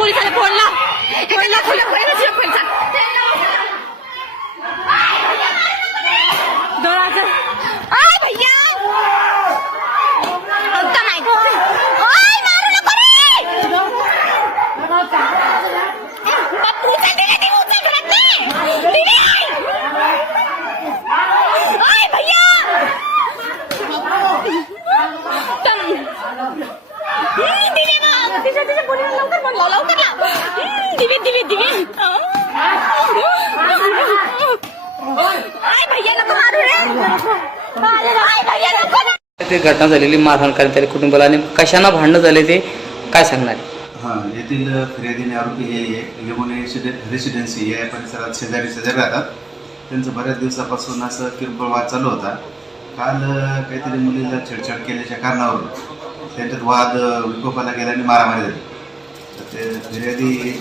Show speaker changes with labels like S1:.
S1: पोलिसाला phone लाव. Phone लाव phone लाव पोलिसाला फोन लाव. हजार आय भैया. आता नाही. आय, मारू नको रे. बापू, तिच्या- तिच्या पोरीला लवकर फोन लाव, लवकर लाव. दिवे दिवे दिवे. आय भैया नको मारू रे. आय भैया नको ना.
S2: ते घटना झालेली मारहाण करण्यात आली कुटुंबाला आणि कशानं भांडणं झाले ते काय सांगणार?
S3: हां येथील फिर्यादीने आरोपी हे हे लिमोने रेसिडेन्सी या परिसरात शेजारी शेजारी राहतात. त्यांचं बऱ्याच दिवसापासून असं किरकोळ वाद चालू होता. काल अ, काहीतरी मुलीला छेडछाड केल्याच्या कारणावरून त्यांच्यात वाद विकोपाला गेल्याने आणि मारामारी झाली. तर ते फिर्यादी